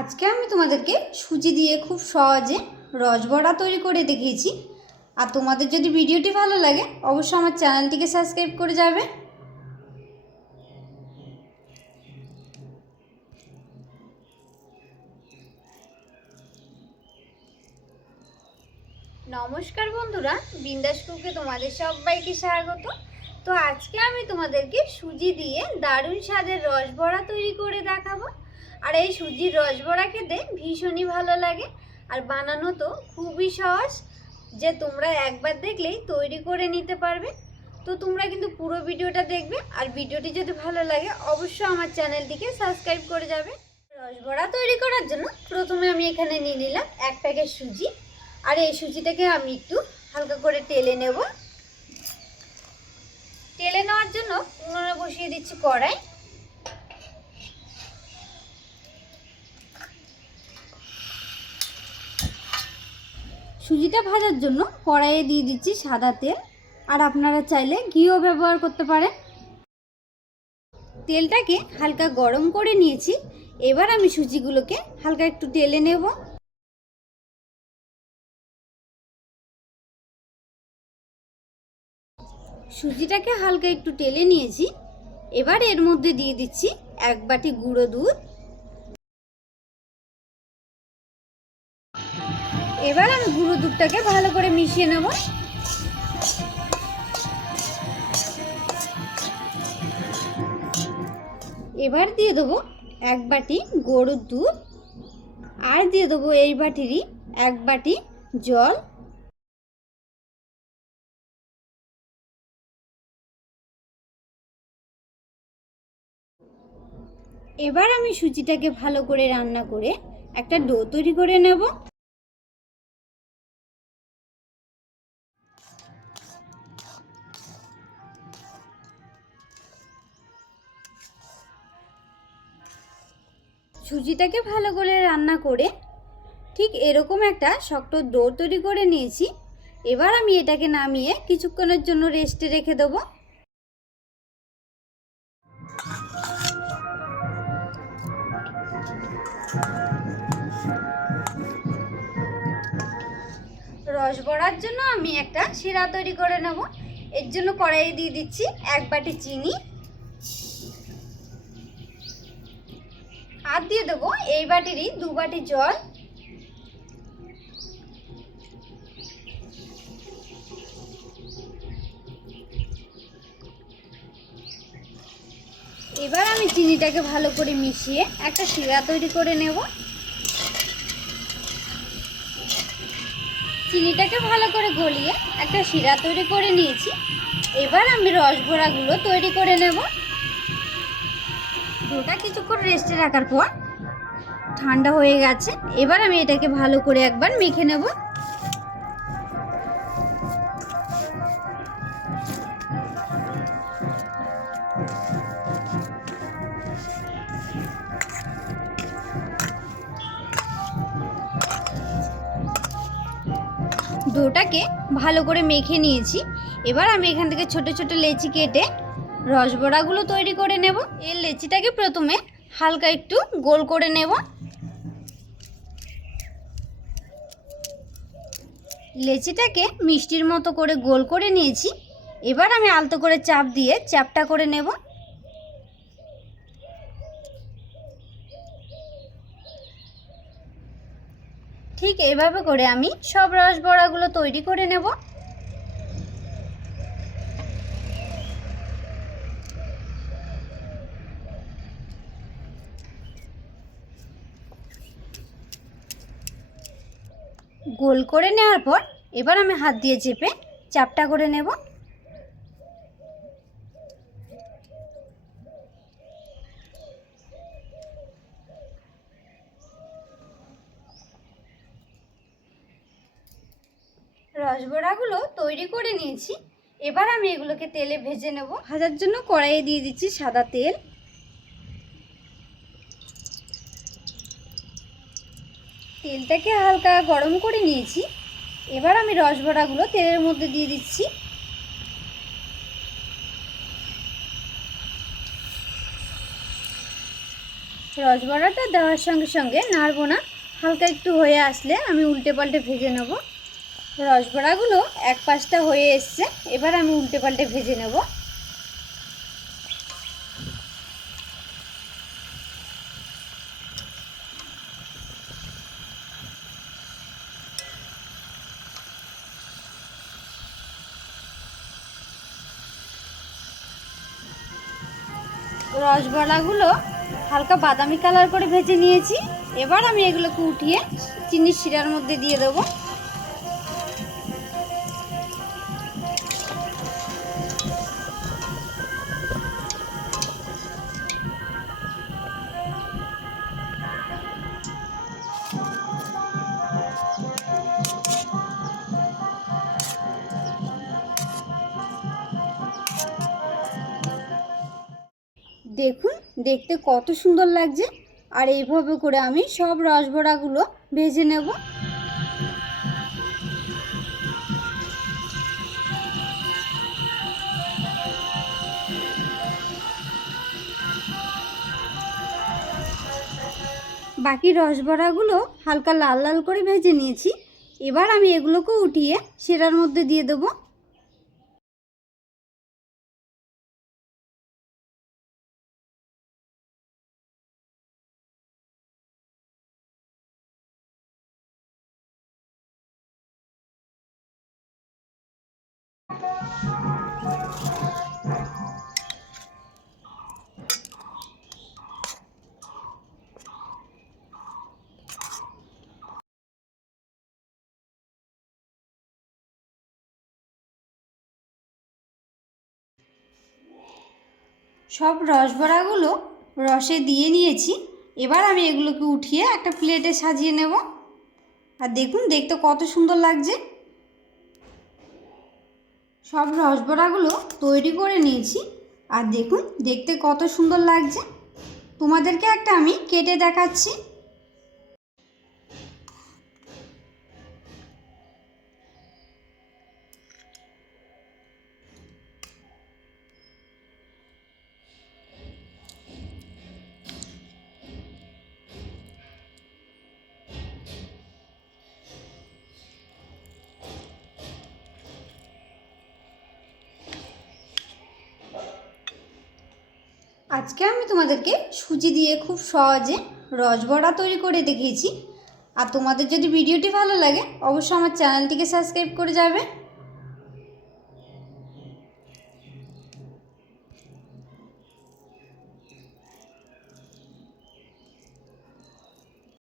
আজকে আমি তোমাদেরকে সুজি দিয়ে খুব সহজে রসবড়া তৈরি করে দেখিয়েছি। আর তোমাদের যদি ভিডিওটি ভালো লাগে, অবশ্যই আমার চ্যানেলটিকে সাবস্ক্রাইব করে যাবে। নমস্কার বন্ধুরা বিন্দাস কুকে তোমাদের সবাইকে স্বাগত। তো আজকে আমি তোমাদেরকে সুজি দিয়ে দারুণ স্বাদের রসবড়া তৈরি করে দেখাবো। আর এই সুজির রসবড়া খেতে ভীষণই ভালো লাগে। আর বানানো তো খুবই সহজ, যে তোমরা একবার দেখলেই তৈরি করে নিতে পারবে। তো তোমরা কিন্তু পুরো ভিডিওটা দেখবে, আর ভিডিওটি যদি ভালো লাগে অবশ্যই আমার চ্যানেলটিকে সাবস্ক্রাইব করে যাবে। রসবড়া তৈরি করার জন্য প্রথমে আমি এখানে নিয়ে নিলাম এক প্যাকেট সুজি। আর এই সুজিটাকে আমি একটু হালকা করে টেলে নেব। টেলে নেওয়ার জন্য উনুনে বসিয়ে দিচ্ছি কড়াই। সুজিটা ভাজার জন্য কড়াইয়ে দিয়ে দিচ্ছি সাদা তেল। আর আপনারা চাইলে ঘিও ব্যবহার করতে পারেন। তেলটাকে হালকা গরম করে নিয়েছি। এবার আমি সুজিগুলোকে হালকা একটু টেলে নেব। সুজিটাকে হালকা একটু টেলে নিয়েছি। এবার এর মধ্যে দিয়ে দিচ্ছি এক বাটি গুঁড়ো দুধ। এবার আমি গুঁড়ো দুধটাকে ভালো করে মিশিয়ে নেব। এবার দিয়ে দেবো এক বাটি গরুর দুধ আর দিয়ে দেবো এই বাটিরই এক বাটি জল। এবার আমি সুজিটাকে ভালো করে রান্না করে একটা ডো তৈরি করে নেব। সুজিটাকে ভালো করে রান্না করে ঠিক এরকম একটা শক্ত ডো তৈরি করে নিয়েছি। এবার আমি এটাকে নামিয়ে কিছুক্ষণের জন্য রেস্টে রেখে দেবো। রস বড়ার জন্য আমি একটা শিরা তৈরি করে নেব। এর জন্য কড়াই দিয়ে দিচ্ছি এক বাটি চিনি। আর দিয়ে দেবো। এই বাটিরই দু বাটি জল। এবার আমি চিনিটাকে ভালো করে মিশিয়ে একটা শিরা তৈরি করে নেব। চিনিটাকে ভালো করে গলিয়ে একটা শিরা তৈরি করে নিয়েছি। এবার আমি রসবড়াগুলো তৈরি করে নেব। দুটা কিছুক্ষণ রেস্টে রাখার পর ঠান্ডা হয়ে গেছে। এবার আমি এটাকে ভালো করে একবার মেখে নেব। ডোটাকে ভালো করে মেখে নিয়েছি। এবার আমি এখান থেকে ছোট ছোট লেচি কেটে রসবড়াগুলো তৈরি করে নেব। এই লেচিটাকে প্রথমে হালকা একটু গোল করে নেব। লেচিটাকে মিষ্টির মতো করে গোল করে নিয়েছি। এবার আমি আলতো করে চাপ দিয়ে চাপটা করে নেব। ঠিক এভাবে করে আমি সব রসবড়াগুলো তৈরি করে নেব। গোল করে নেওয়ার পর এবার আমি হাত দিয়ে চেপে চাপটা করে নেব। রসবড়াগুলো তৈরি করে নিয়েছি। এবার আমি এগুলোকে তেলে ভেজে নেব। ভাজার জন্য কড়াইয়ে দিয়ে দিচ্ছি সাদা তেল। তেলটাকে হালকা গরম করে নিয়েছি। এবার আমি রসবড়াগুলো তেলের মধ্যে দিয়ে দিচ্ছি। রসবড়াটা দেওয়ার সঙ্গে সঙ্গে নাড়বো না, হালকা একটু হয়ে আসলে আমি উল্টে পাল্টে ভেজে নেব। রসবড়াগুলো এক পাশটা হয়ে এসছে, এবার আমি উল্টে পাল্টে ভেজে নেব। রসবড়াগুলো হালকা বাদামি কালার করে ভেজে নিয়েছি। এবার আমি এগুলোকে উঠিয়ে চিনির শিরার মধ্যে দিয়ে দেবো। দেখুন, দেখতে কত সুন্দর লাগছে। আর এইভাবে করে আমি সব রসবড়াগুলো ভেজে নেব। বাকি রসবড়াগুলো হালকা লাল লাল করে ভেজে নিয়েছি। এবার আমি এগুলোকে উঠিয়ে সেরার মধ্যে দিয়ে দেবো। সব রসবড়াগুলো রসে দিয়ে নিয়েছি। এবার আমি এগুলোকে উঠিয়ে একটা প্লেটে সাজিয়ে নেব। আর দেখুন, দেখতে কত সুন্দর লাগছে। সব রসবড়াগুলো তৈরি করে নিয়েছি। আর দেখুন, দেখতে কত সুন্দর লাগছে। তোমাদেরকে একটা আমি কেটে দেখাচ্ছি। আজকে আমি তোমাদেরকে সুজি দিয়ে খুব সহজে রসবড়া তৈরি করে দেখিয়েছি। আর তোমাদের যদি ভিডিওটি ভালো লাগে, অবশ্যই আমার চ্যানেলটিকে সাবস্ক্রাইব করে যাবে।